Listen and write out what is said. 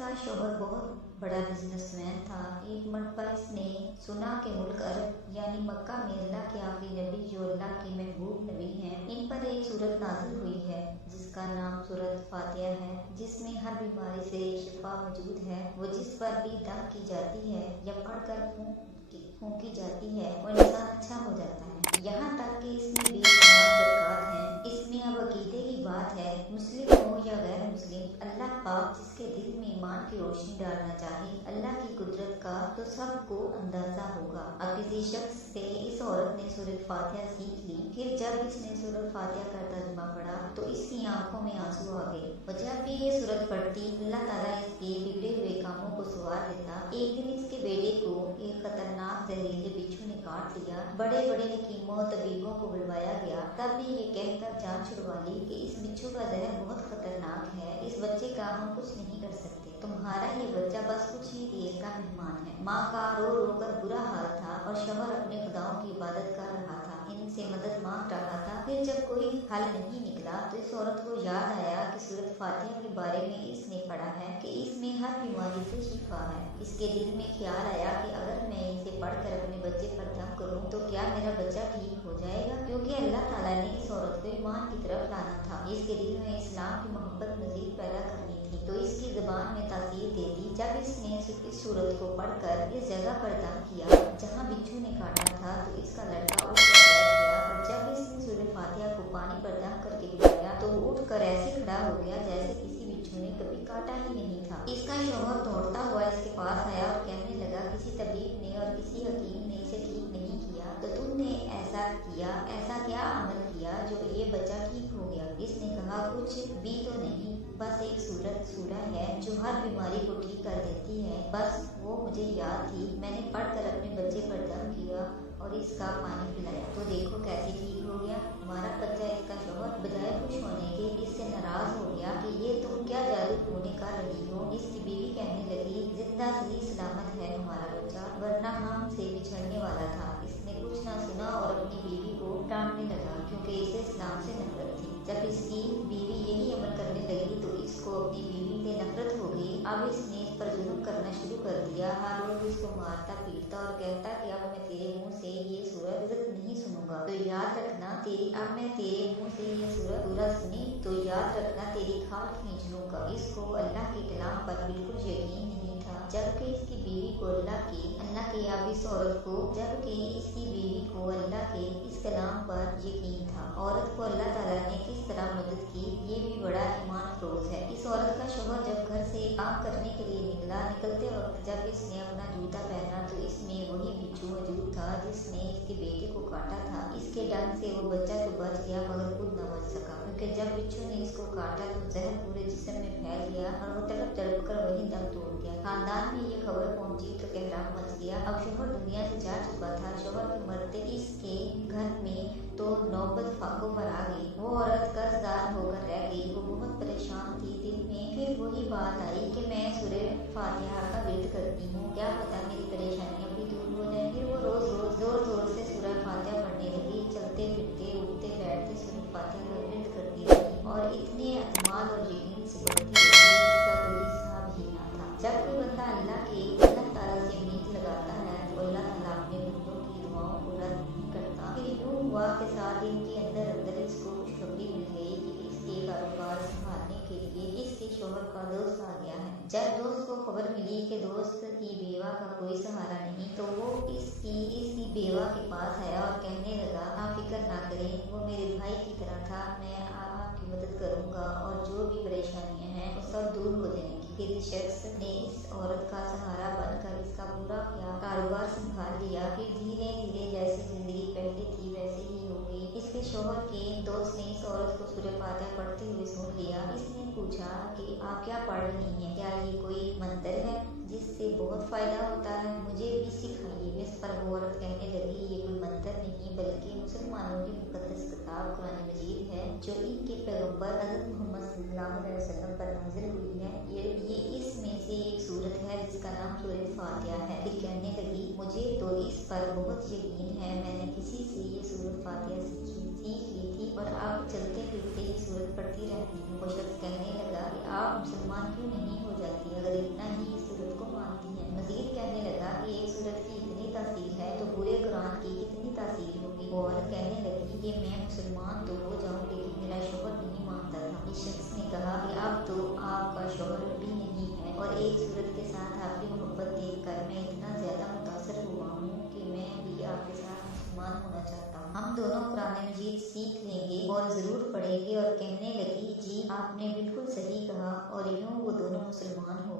इसका शौहर बहुत बड़ा बिजनेसमैन था। एक मरतबा इसने सुना कि मुल्क अरब यानी मक्का में अल्लाह के आखिरी नबी जो अल्लाह के महबूब नबी हैं, इन पर एक सूरत नाजिल हुई है जिसका नाम सूरत फातिहा है, जिसमें हर बीमारी से शिफा मौजूद है। वो जिस पर भी दम की जाती है या पढ़कर फूंकी जाती है वो इंसान अच्छा हो जाता है। यहाँ तक कि इसमें बेशुमार बरकत हैं। इसमें अब अकीदे की बात है, मुस्लिम हो या गैर मुस्लिम, अल्लाह पाक जिसके दिल में ईमान की रोशनी डालना चाहे अल्लाह की कुदरत का तो सबको अंदाजा होगा। अब किसी शख्स से इस औरत ने सूरत फातिहा सीख ली। फिर जब इसने सूरत फातिहा का तर्जुमा पढ़ा तो इसकी आंखों में आंसू आ गए और जब भी ये सूरत पढ़ती अल्लाह ताला इसके बिगड़े हुए कामों को सवार देता। एक दिन इसके बेटे को एक खतरनाक जहरीले बिच्छू ने काट लिया। बड़े बड़े हकीमों तबीबों को बुलवाया गया, तब भी ये कहकर जान छुड़वा ली कि इस बिच्छू का जहर बहुत खतरनाक है, इस बच्चे का हम कुछ नहीं कर सकते, तुम्हारा ये बच्चा बस कुछ ही देर का मेहमान है। माँ का रो रो कर बुरा हाल था और शौहर अपने खुदाओं की इबादत कर रहा था, इनसे मदद मांग रहा था। फिर जब कोई हल नहीं निकला तो इस औरत को याद आया कि सूरत फातिहा के बारे में इसने पढ़ा है कि इसमें हर बीमारी से शिफा है। इसके दिल में ख्याल आया कि अगर मैं इसे पढ़कर अपने बच्चे पर दम करूं तो क्या मेरा बच्चा ठीक हो जाएगा, क्योंकि अल्लाह ताला ने इस औरत को ईमान की तरफ लाना था। इसके दिल में इस्लाम की मोहब्बत मजीद पैदा करनी थी तो इसकी ज़बान में तासीर दे दी। जब इसने इस सूरत को पढ़कर इस जगह पर दम किया जहाँ बिच्छू ने काटा था तो इसका लड़का उठ कर बैठ गया और जब इसने सूरत फातिहा को पानी पर दम करके पिलाया तो वो उठ कर ऐसे खड़ा हो गया जैसे किसी बिच्छू ने कभी काटा ही नहीं था। इसका शौहर दौड़ता हुआ इसके पास आया और कहने लगा, किसी तबीब ने और किसी हकीम ने इसे ठीक नहीं किया तो तुमने ऐसा किया, ऐसा क्या अमल किया जो ये बच्चा ठीक हो गया। इसने कहा, कुछ भी तो नहीं, बस एक सूरह है जो हर बीमारी को ठीक कर देती है, बस वो मुझे याद थी, मैंने पढ़कर अपने बच्चे पर दम किया और इसका पानी पिलाया तो देखो कैसे ठीक हो गया हमारा बच्चा। इसका शौहर बजाय खुश होने के इससे नाराज हो गया कि ये तुम क्या जादू टोने कर रही हो। इसकी बीवी कहने लगी, जिंदा सही सलामत है हमारा बच्चा, वरना हमसे बिछड़ने वाला था। इसने कुछ ना सुना और अपनी बीवी को डांटने लगा क्योंकि इसे इस्लाम से नफरत थी। जब इसकी बीवी यही अमल करने लगी तो इसको अपनी बीवी से नफरत हो गई। अब इसने इस पर जुल्म करना शुरू कर दिया, हर रोज इसको मारता पीटता और कहता कि अब मैं तेरे मुंह से ये सूरत नहीं सुनूंगा तो याद रखना अब मैं तेरे मुंह से ये सूरत सुनी तो याद रखना तेरी खाल खींच लूंगा। इसको अल्लाह के कलाम पर बिल्कुल यकीन नहीं था, जबकि इसकी बीवी को अल्लाह के अब इस औरत को जबकि इसकी बीवी को अल्लाह के इस कलाम पर यकीन था। औरत को अल्लाह ताला ने किस तरह मदद की ये भी बड़ा ईमान अफरोज है। इस औरत का शौहर जब घर से काम करने के लिए निकलते वक्त जब इसने अपना जूता पहना तो इसमें वही बिच्छू मौजूद था जिसने इसके बेटे को काटा था। इसके डंग से वो बच्चा तो बच गया मगर खुद न बच सका, क्योंकि जब बिच्छू ने इसको काटा तो जहर पूरे जिस्म में फैल गया और वो तड़प तड़प कर वही दम तोड़ गया। खानदान में ये खबर पहुंची तो कहराम मच गया। अब शौहर दुनिया से जा चुका था। शौहर के मरते इसके घर में तो नौबत फाकों पर आ गई। वो औरत कर्जदार होकर रह गई। वो बहुत परेशान थी। दिल में फिर वही बात आई कि मैं सूरत फातिहा का विर्द करती हूँ, क्या पता मेरी परेशानियाँ भी दूर हो जाए। फिर वो रोज जोर जोर से सूरत फातिहा पढ़ने लगी। चलते फिरते उठते बैठते सूरत फातिहा का विर्द करती रही और इतने अतमाद और यकीन से बढ़ती रही जिसका कोई हिसाब ही ना था। जब कोई बंदा अल्लाह ताला से उम्मीद लगाता है तो अल्लाह ताला अपने बंदों की दुआओं को रद्द नहीं करता। फिर यूँ हुआ के साथ इनके अंदर इसको खुशखबरी मिल गई कि इसके कारोबार संभालने के लिए इसके शौहर का दोस्त आ गया है। जब दोस्त को खबर मिली कि दोस्त की बेवा का कोई सहारा नहीं तो वो इसकी बेवा के पास आया और कहने लगा, आप फिक्र ना करें, वो मेरे भाई की तरह था, मैं आपकी मदद करूंगा और जो भी परेशानियां हैं वो सब दूर हो जाएंगी। फिर इस शख्स ने इस औरत का सहारा बनकर इसका पूरा कारोबार संभाल लिया। फिर धीरे धीरे जैसी जिंदगी पहले थी वैसे ही हो गई। इसके शौहर के दोस्त ने इस औरत को सूरत फातिहा पढ़ते हुए सुन लिया। इसने पूछा कि आप क्या पढ़ रही हैं, क्या ये कोई मंत्र है जिससे बहुत फायदा होता है, मुझे भी सिखाइए। इस पर वो औरत कहने लगी, ये कोई मंत्र नहीं बल्कि मुसलमानों की मुक़द्दस किताब कुरान मजीद है, जो इनके पैगम्बर हज़रत मोहम्मद सल्लल्लाहु अलैहि वसल्लम पर नाज़िल हुई है। ये इसमें से एक सूरत है जिसका नाम सूरत फातिहा है। फिर कहने लगी, मुझे तो इस पर बहुत यकीन है, मैंने किसी से ये सूरत फातिहा सीख ली थी और अब चलते फिरते ये सूरत पढ़ती रहती हूँ। वो शख्स कहने लगा कि आप मुसलमान क्यों नहीं हो जाती अगर इतना ही इस सूरत को मानती हैं। मजीद कहने लगा कि एक सूरत की इतनी तासीर है तो पूरे कुरान की कितनी तासीर होगी। वो औरत कहने लगी कि मैं मुसलमान तो हो जाऊँ लेकिन मेरा शौहर नहीं मानता था। इस शख्स ने कहा कि अब तो आपका शौहर भी नहीं है और एक सूरत के साथ आपकी मोहब्बत देख कर मैं इतना ज़्यादा मुतासर हुआ हूँ कि मैं भी आपके साथ मुसलमान होना चाहता हूँ। हम दोनों कुरान मजीद सीख लेंगे और ज़रूर पढ़ेंगे। और कहने लगी, जी आपने बिल्कुल सही कहा। और यूँ वो दोनों मुसलमान हो